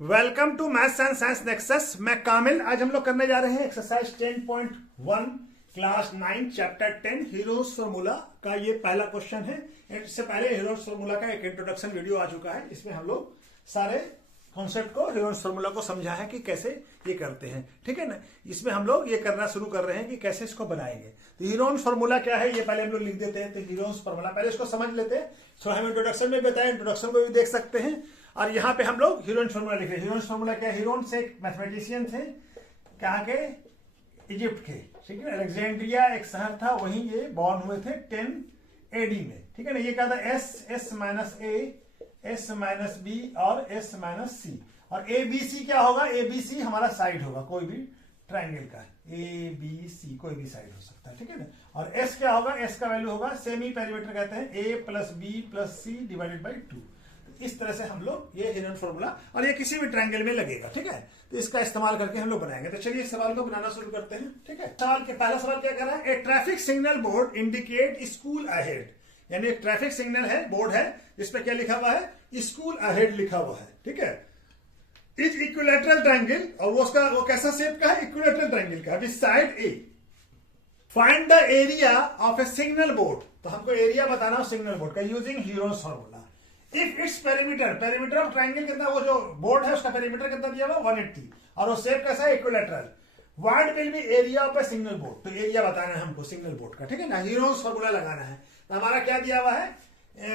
Welcome to maths and science nexus. मैं कामिल। आज हम लोग करने जा रहे हैं exercise 10.1 class 9 chapter 10 Hero's formula का ये पहला क्वेश्चन है। इससे पहले हीरोज फार्मूला का एक इंट्रोडक्शन वीडियो आ चुका है। इसमें हम लोग सारे कॉन्सेप्ट को हीरोज फार्मूला को समझा है कि कैसे ये करते हैं, ठीक है ना। इसमें हम लोग ये करना शुरू कर रहे हैं कि कैसे इसको बनाएंगे। तो हीरोज फार्मूला क्या है ये पहले हम लोग लिख देते हैं। तो हीरोज फार्मूला पहले इसको समझ लेते हैं। थोड़ा हम इंट्रोडक्शन में बताया, इंट्रोडक्शन को भी देख सकते हैं। और यहाँ पे हम लोग हीरोज फार्मूला लिख रहे हैं। हीरोज फार्मूला क्या है? हीरोज एक मैथमेटिशियन थे, कहाँ के? इजिप्ट के, ठीक है। अलेक्जेंड्रिया एक शहर था, वहीं ये बॉर्न हुए थे 10 AD में, ठीक है ना। ये क्या था? S minus A, S minus B और S माइनस C। और ABC क्या होगा? ABC हमारा साइड होगा, कोई भी ट्राइंगल का ABC कोई भी साइड हो सकता है, ठीक है ना। और S क्या होगा? S का वैल्यू होगा सेमी पेरीमीटर, कहते हैं A plus B plus C divided by 2। इस तरह से हम लोग ये हीरोज फार्मूला, और ये किसी भी ट्रायंगल में लगेगा, ठीक है। तो इसका इस्तेमाल करके हम लोग बनाएंगे। तो चलिए इस सवाल को बनाना शुरू करते हैं, ठीक है। सवाल के पहला सवाल क्या कर रहा है? A traffic signal board indicate school ahead. यानी एक ट्रैफिक सिग्नल है, बोर्ड है, जिसपे क्या लिखा हुआ है? स्कूल अहेड लिखा हुआ है, ठीक है। इज इक्विलैटरल ट्रायंगल, और वो कैसा शेप का है? इक्विलैटरल ट्रायंगल का, with side A. Find the area of A signal board. तो हमको एरिया बताना हो सिग्नल बोर्ड का using heroes formula. If its perimeter of triangle कितना, वो जो बोर्ड है उसका पेरीमीटर कितना दिया हुआ? 180। और वो शेप कैसा है? Equilateral. What will be area of A signal board. तो एरिया बताना है हमको सिग्नल बोर्ड का, ठीक है ना। हीरोज फार्मूला लगाना है। तो हमारा क्या दिया हुआ है?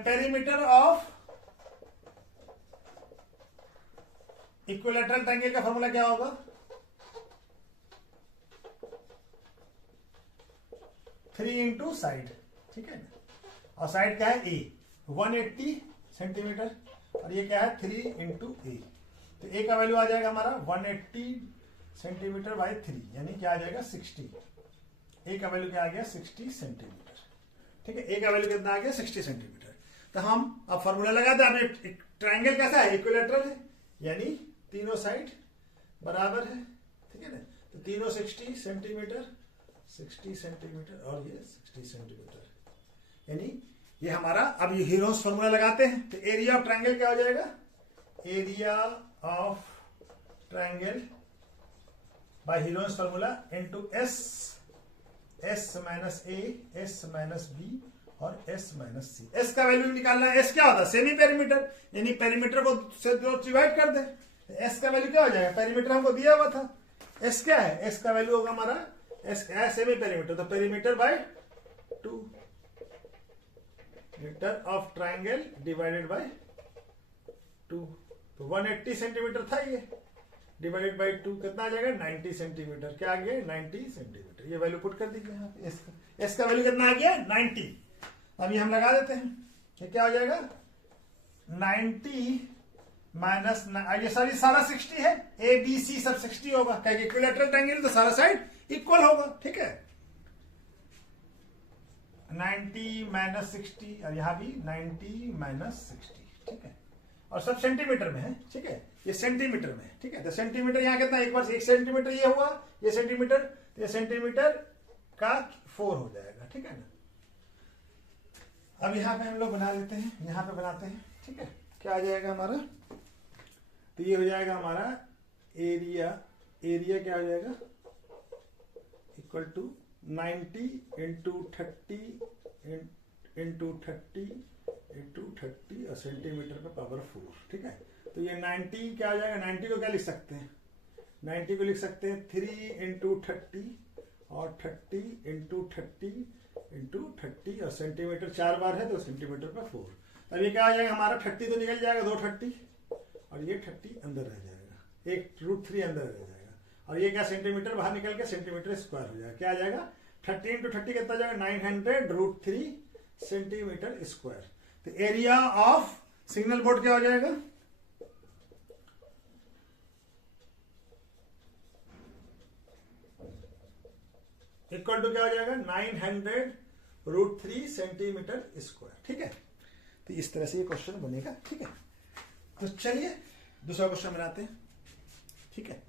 पेरीमीटर ऑफ इक्विलैटरल ट्रायंगल का फार्मूला क्या होगा? थ्री इंटू साइड, ठीक है ना। और साइड क्या है? ए, 180 सेंटीमीटर। और ये क्या है? 3 इंटू ए। तो ए का वैल्यू आ जाएगा हमारा 180 सेंटीमीटर बाई 3, यानी क्या आ जाएगा? 60। ए का वैल्यू क्या आ गया? 60 सेंटीमीटर, ठीक है। ए का वैल्यू कितना आ गया? 60 सेंटीमीटर। तो हम अब फॉर्मूला लगाते हैं। अब ट्रायंगल कैसा है? इक्विलैटरल है, यानी तीनों साइड बराबर है, ठीक है ना। तो तीनों 60 सेंटीमीटर, 60 सेंटीमीटर और ये 60 सेंटीमीटर, यानी ये हमारा। अब ये हीरोज फार्मूला लगाते हैं। तो एरिया ऑफ ट्रायंगल क्या हो जाएगा? Area of triangle by Hero's formula into S minus A, S minus B और S माइनस C। S का वैल्यू निकालना है। S क्या होता है? सेमी पेरीमीटर, यानी पेरीमीटर को से डिवाइड कर दे। S का वैल्यू क्या हो जाएगा? पेरीमीटर हमको दिया हुआ था। S क्या है? S का वैल्यू होगा हमारा, S क्या है? Semi perimeter. तो perimeter by 2 metre of triangle divided by 2। तो 180 सेंटीमीटर था ये, डिवाइडेड बाय 2 कितना आ जाएगा? 90 सेंटीमीटर। क्या आ गया? 90 सेंटीमीटर। ये वैल्यू पुट कर दीजिए यहाँ पे। एस का वैल्यू कितना आ गया? 90। अब ये हम लगा देते हैं। ये क्या हो जाएगा? 90 माइनस, ये सारा 60 है। ए बी सी सब 60 होगा, क्या इक्विलैटरल ट्रायंगल तो सारा साइड इक्वल होगा, ठीक है। 90 माइनस 60, और यहां भी 90 माइनस 60, ठीक है। और सब सेंटीमीटर में है, ठीक है। ये सेंटीमीटर में है, ठीक है। तो सेंटीमीटर यहाँ कितना? एक बार 1 सेंटीमीटर ये हुआ, ये सेंटीमीटर, तो ये सेंटीमीटर का 4 हो जाएगा, ठीक है ना। अब यहाँ पे हम लोग बना लेते हैं, यहाँ पे बनाते हैं, ठीक है। क्या आ जाएगा हमारा? तो ये हो जाएगा हमारा एरिया क्या हो जाएगा? Equal to 90 into 30 into 30 into 30 और सेंटीमीटर पे पावर 4, ठीक है। तो ये 90 क्या आ जाएगा? 90 को क्या लिख सकते हैं? 90 को लिख सकते हैं 3 इंटू 30 और 30 इंटू 30 इंटू 30 और सेंटीमीटर 4 बार है तो सेंटीमीटर पे 4। अब ये क्या आ जाएगा हमारा? 30 तो निकल जाएगा, 2 30 और ये 30 अंदर रह जाएगा, एक √3 अंदर रह जाएगा। और ये क्या? सेंटीमीटर बाहर निकल के सेंटीमीटर स्क्वायर हो जाएगा। क्या आ जाएगा? 30 इंटू 30 कितना जाएगा? 900 √3 सेंटीमीटर स्क्वायर। तो एरिया ऑफ सिग्नल बोर्ड क्या हो जाएगा? इक्वल टू क्या हो जाएगा? 900 √3 सेंटीमीटर स्क्वायर, ठीक है। तो इस तरह से ये क्वेश्चन बनेगा, ठीक है। तो चलिए दूसरा क्वेश्चन बनाते हैं, ठीक है।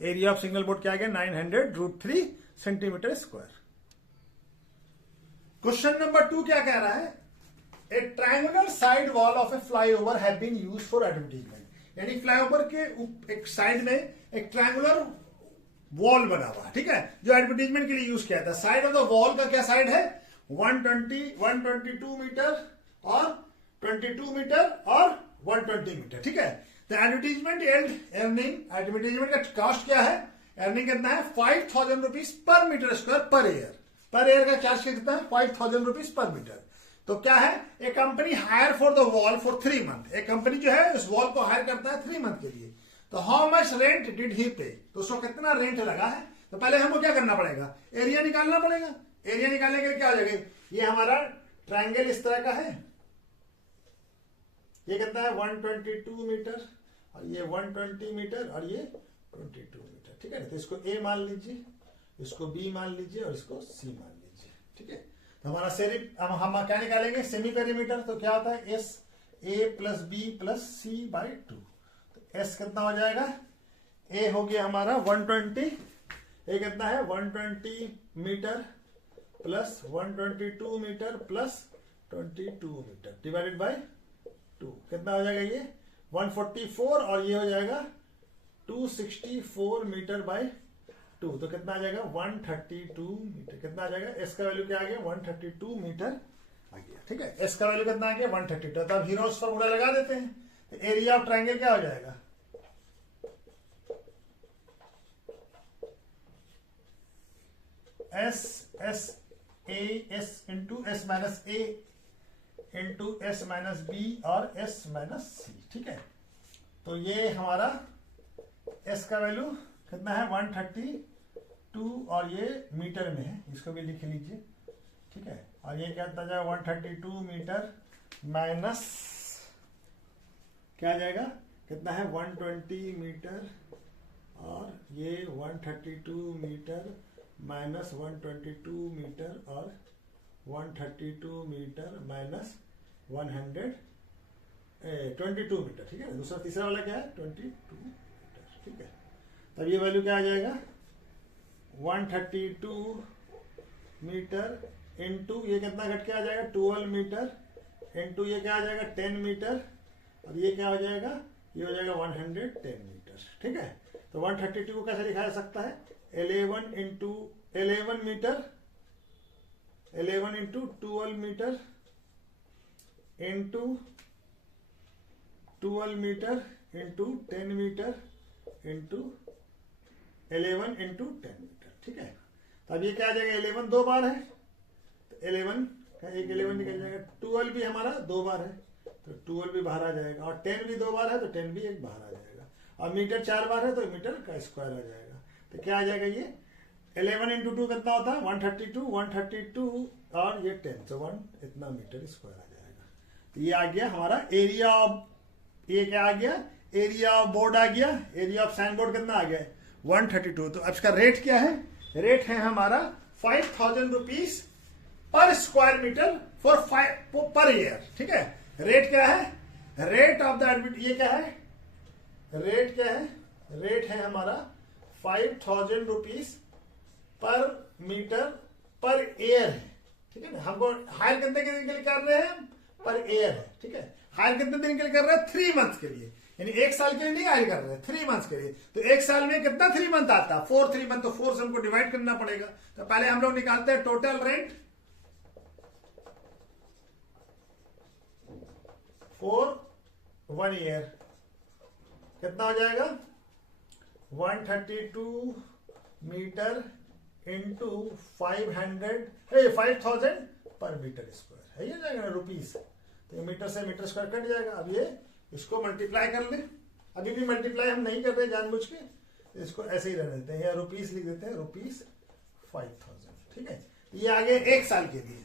एरिया ऑफ सिग्नल बोर्ड क्या आ गया? 900 √3 सेंटीमीटर स्क्वायर। क्वेश्चन नंबर 2 क्या कह रहा है? A triangular side wall of a flyover have been used for advertisement. यानी फ्लाईओवर के एक साइड में एक ट्रायंगुलर वॉल बना हुआ है, ठीक है, जो एडवर्टीजमेंट के लिए यूज किया था। साइड ऑफ द वॉल का क्या साइड है, 122 मीटर और 22 मीटर और 120 मीटर, ठीक है। तो एडवर्टीजमेंट एंड अर्निंग, एडवर्टीजमेंट का कॉस्ट क्या है, अर्निंग कितना है 5000 rupees per metre square per year. Per year का चार्ज कितना है 5000 रुपीज पर मीटर। तो क्या है, एक company hire for the wall for 3 month, एक कंपनी जो है उस वॉल को हायर करता है 3 मंथ के लिए। तो how much rent did he पे, तो उसको कितना रेंट लगा है। तो पहले हमको क्या करना पड़ेगा, एरिया निकालना पड़ेगा। एरिया निकालने के लिए क्या हो जाएगा, ये हमारा ट्रायंगल इस तरह का है, ये कितना है 122 मीटर और ये 120 मीटर और ये 22 मीटर, ठीक है। तो इसको ए मान लीजिए, इसको बी मान लीजिए और इसको सी मान लीजिए, ठीक है। तो हमारा हम क्या निकालेंगे, सेमी पेरीमीटर। तो क्या होता है, S A plus B plus C by 2। तो एस कितना हो जाएगा, ए हो गया हमारा 120, ए कितना है 120 meter plus 122 meter plus 22 meter divided by 2, कितना हो जाएगा ये 144 और ये हो जाएगा 264 मीटर बाय 2। तो कितना आ जाएगा 132 मीटर। कितना आ जाएगा, एस का वैल्यू क्या आ गया 132 मीटर आ गया, ठीक है। एस का वैल्यू कितना आ गया 132। तो अब हीरोज फॉर्मूला लगा देते हैं। तो एरिया ऑफ ट्रायंगल क्या हो जाएगा, S A S into S minus A into S minus B और एस माइनस सी, ठीक है। तो ये हमारा एस का वैल्यू कितना है 132 और ये मीटर में है, इसको भी लिख लीजिए, ठीक है। और ये क्या आता जाएगा 132 मीटर माइनस क्या आ जाएगा, कितना है 120 मीटर और ये 132 मीटर माइनस 122 मीटर और 132 मीटर माइनस 22 मीटर, ठीक है। दूसरा तीसरा वाला क्या है 22 मीटर, ठीक है। तब ये वैल्यू क्या आ जाएगा 132 मीटर इंटू ये कितना घट के आ जाएगा 12 मीटर इंटू ये क्या आ जाएगा 10 मीटर और ये क्या हो जाएगा, ये हो जाएगा 110 मीटर, ठीक है। तो 132 को कैसे लिखा जा सकता है 11 meter 11 into 12 meter into 12 meter into 10 meter into 11 into 10 meter, ठीक है। तो अब ये क्या आ जाएगा 11 दो बार है तो 11 का एक 11 निकल जाएगा, 12 भी हमारा दो बार है तो 12 भी बाहर आ जाएगा और 10 भी दो बार है तो 10 भी एक बाहर आ जाएगा और मीटर 4 बार है तो मीटर का स्क्वायर आ जाएगा। तो क्या आ जाएगा ये 11 इंटू 2 कितना होता है 132 और ये 10 तो 1 इतना मीटर स्क्वायर आ जाएगा। तो ये आ गया हमारा एरिया ऑफ, ये क्या आ गया एरिया ऑफ बोर्ड आ गया, एरिया ऑफ साइन बोर्ड कितना आ गया 132। तो अब इसका रेट क्या है, रेट है हमारा 5000 rupees per square meter for per year, ठीक है। रेट क्या है, रेट ऑफ द एडमिट, ये क्या है रेट क्या है, रेट है हमारा 5000 रुपीज पर मीटर पर एयर है, ठीक है ना। हमको हायर कितने दिन के लिए कर रहे हैं पर एयर है, ठीक है। हायर कितने दिन के लिए कर रहे हैं 3 मंथ के लिए, यानी 1 साल के लिए नहीं हायर कर रहे हैं 3 मंथ के लिए। तो 1 साल में कितना 3 मंथ आता है 4 3 मंथ, तो 4 से हमको डिवाइड करना पड़ेगा। तो पहले हम लोग निकालते हैं टोटल रेंट फॉर 1 ईयर, कितना हो जाएगा 132 मीटर इंटू 5000 पर मीटर स्क्वायर है, ये जाएगा रुपीस। तो मीटर से मीटर स्क्वायर कट जाएगा। अब ये इसको मल्टीप्लाई कर ले, अभी भी मल्टीप्लाई हम नहीं कर रहे जानबूझ के, इसको ऐसे ही रहने देते हैं या रुपीस लिख देते हैं रुपीस 5000, ठीक है। ये आ गया 1 साल के लिए,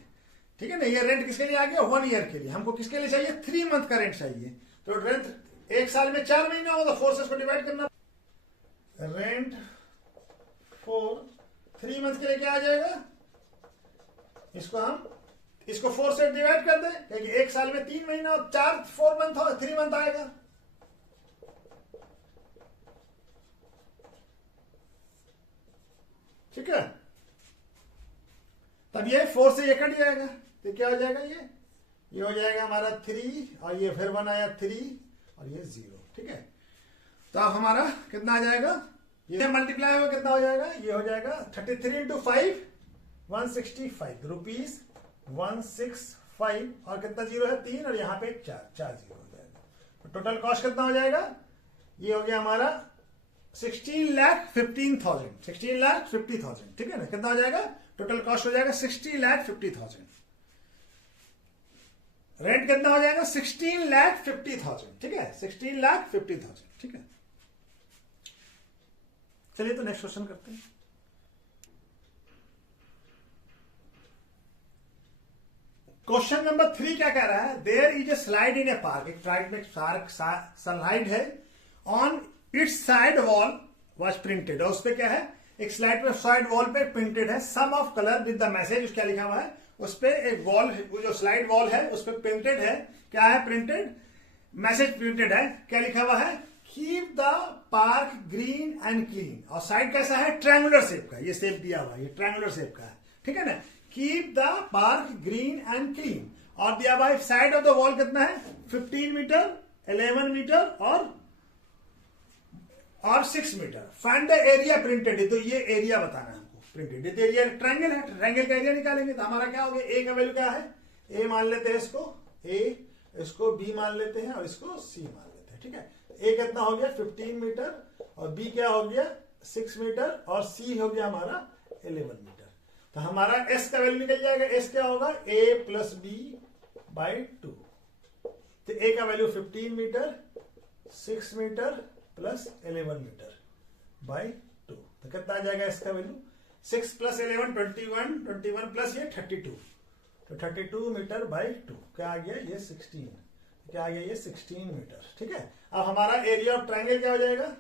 ठीक है ना। ये रेंट किसके लिए आ गया 1 ईयर के लिए। हमको किसके लिए चाहिए 3 मंथ का रेंट चाहिए। तो रेंट 1 साल में 4 महीना होगा तो 4 से इसको डिवाइड करना। रेंट फॉर 3 मंथ के लिए क्या आ जाएगा, इसको 4 से डिवाइड कर दें क्योंकि 1 साल में 3 महीना और 4 मंथ हो 3 मंथ आएगा। ठीक है, तब ये 4 से ये कट जाएगा तो क्या हो जाएगा, ये हो जाएगा हमारा 3 और ये फिर 1 आया 3 और ये 0, ठीक है। तो अब हमारा कितना आ जाएगा, ये मल्टीप्लाई होगा कितना हो जाएगा, ये हो जाएगा 33 इंटू 5 165 रुपीज 165 और कितना जीरो है 3 और यहाँ पे 4 जीरो हो जाएगा। तो टोटल कॉस्ट कितना हो जाएगा, ये हो गया हमारा 16,15,000 ठीक है ना। कितना हो जाएगा टोटल कॉस्ट हो जाएगा 60,50,000। रेंट कितना हो जाएगा 16,50,000 ठीक है, 16,50,000 ठीक है। चलिए तो नेक्स्ट क्वेश्चन करते हैं। क्वेश्चन नंबर 3 क्या कह रहा है, there is a slide in a park, एक ट्राइड में स्लाइड है, on its side wall was printed, और उस पर क्या है, एक स्लाइड पे साइड वॉल पे प्रिंटेड है some of colour with the message, क्या लिखा हुआ है उस पे, एक वॉल वो जो स्लाइड वॉल है उस पे प्रिंटेड है, क्या है प्रिंटेड, मैसेज प्रिंटेड है, क्या लिखा हुआ है, keep the park green and clean, और साइड कैसा है ट्रायंगुलर शेप का, ये शेप दिया हुआ है, ये ट्रायंगुलर शेप का है ठीक है ना, keep the park green and clean, और दिया हुआ साइड ऑफ द वॉल कितना है 15 मीटर 11 मीटर और 6 meter, find the area printed है, तो ये एरिया बताना है हमको प्रिंटेड, ये एरिया ट्रायंगल है, ट्रायंगल का एरिया निकालेंगे तो हमारा क्या हो गया, ए का वैल्यू क्या है, ए मान लेते हैं इसको ए, इसको बी मान लेते हैं और इसको सी मान लेते हैं ठीक है। ए कितना हो गया 15 मीटर और बी क्या हो गया 6 मीटर और सी हो गया हमारा 11 मीटर, तो हमारा एस का वैल्यू निकल जाएगा, एस क्या होगा ए प्लस बी बाई 2, तो ए का value 15 meter 6 meter plus 11 meter by 2, तो कितना आ जाएगा इसका वैल्यू 6 प्लस 11 21 प्लस ये 32, तो 32 मीटर बाई 2 क्या आ गया ये 16, क्या आ गया ये 16 मीटर ठीक है। अब हमारा एरिया ऑफ ट्रायंगल क्या हो जाएगा,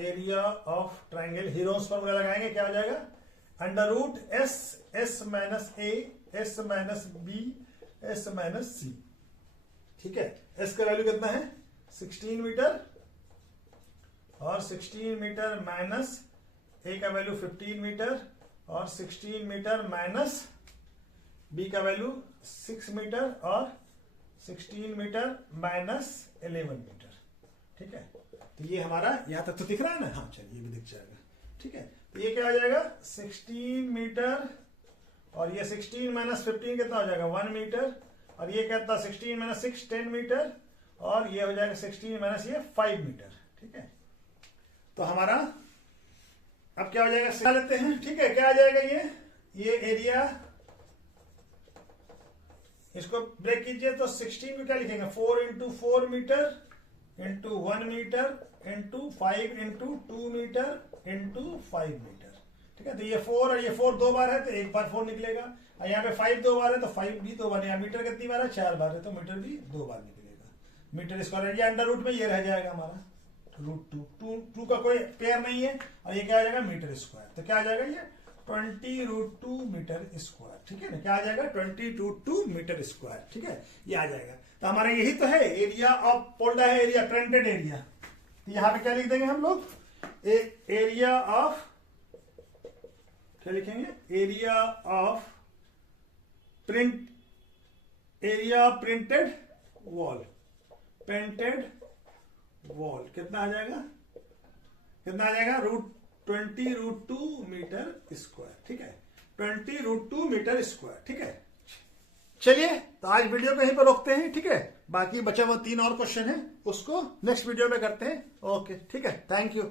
area of triangle Heron's formula लगाएंगे, क्या हो जाएगा under root S, S minus A, S minus B, S minus C ठीक है। एस का वैल्यू कितना है 16 मीटर और 16 मीटर माइनस ए का वैल्यू 15 मीटर और 16 मीटर माइनस बी का वैल्यू 6 मीटर और 16 मीटर माइनस 11 मीटर ठीक है। तो ये हमारा यहां तक तो दिख रहा है ना, हाँ चलिए ये भी दिख जाएगा ठीक है। तो ये क्या हो जाएगा 16 मीटर और ये 16 माइनस 15 कितना हो जाएगा 1 मीटर और ये कहता 16 माइनस 6 10 मीटर और ये हो जाएगा 16 माइनस ये 5 मीटर ठीक है। तो हमारा अब क्या हो जाएगा सिखा लेते हैं ठीक है। क्या आ जाएगा ये एरिया, इसको ब्रेक कीजिए तो 16 में क्या लिखेंगे 4 into 4 meter into 1 meter into 5 into 2 meter into 5 meter ठीक है। तो ये 4 और ये 4 दो बार है तो एक बार 4 निकलेगा और यहाँ पे 5 दो बार है तो 5 भी दो बार, यहाँ मीटर कितनी बार है 4 बार है तो मीटर भी 2 बार निकलेगा। मीटर स्क्वायर ये अंडर रूट में ये रह जाएगा हमारा रूट 2 का कोई पेयर नहीं है और ये क्या आ जाएगा मीटर स्क्वायर, तो क्या आ जाएगा ये 20√2 मीटर स्क्वायर ठीक है ना। क्या आ जाएगा 20√2 मीटर स्क्वायर ठीक है, ये आ जाएगा। तो हमारा यही तो है एरिया ऑफ पोल्डा है, एरिया प्रिंटेड एरिया, तो यहां पे क्या लिख देंगे हम लोग एरिया ऑफ, क्या लिखेंगे area of print, area of printed wall, printed wall कितना आ जाएगा, कितना आ जाएगा 20√2 मीटर स्क्वायर ठीक है, 20√2 मीटर स्क्वायर ठीक है। चलिए तो आज वीडियो को यहीं पर रोकते हैं ठीक है, बाकी बचा हुआ 3 और क्वेश्चन है उसको नेक्स्ट वीडियो में करते हैं। ओके ठीक है, थैंक यू।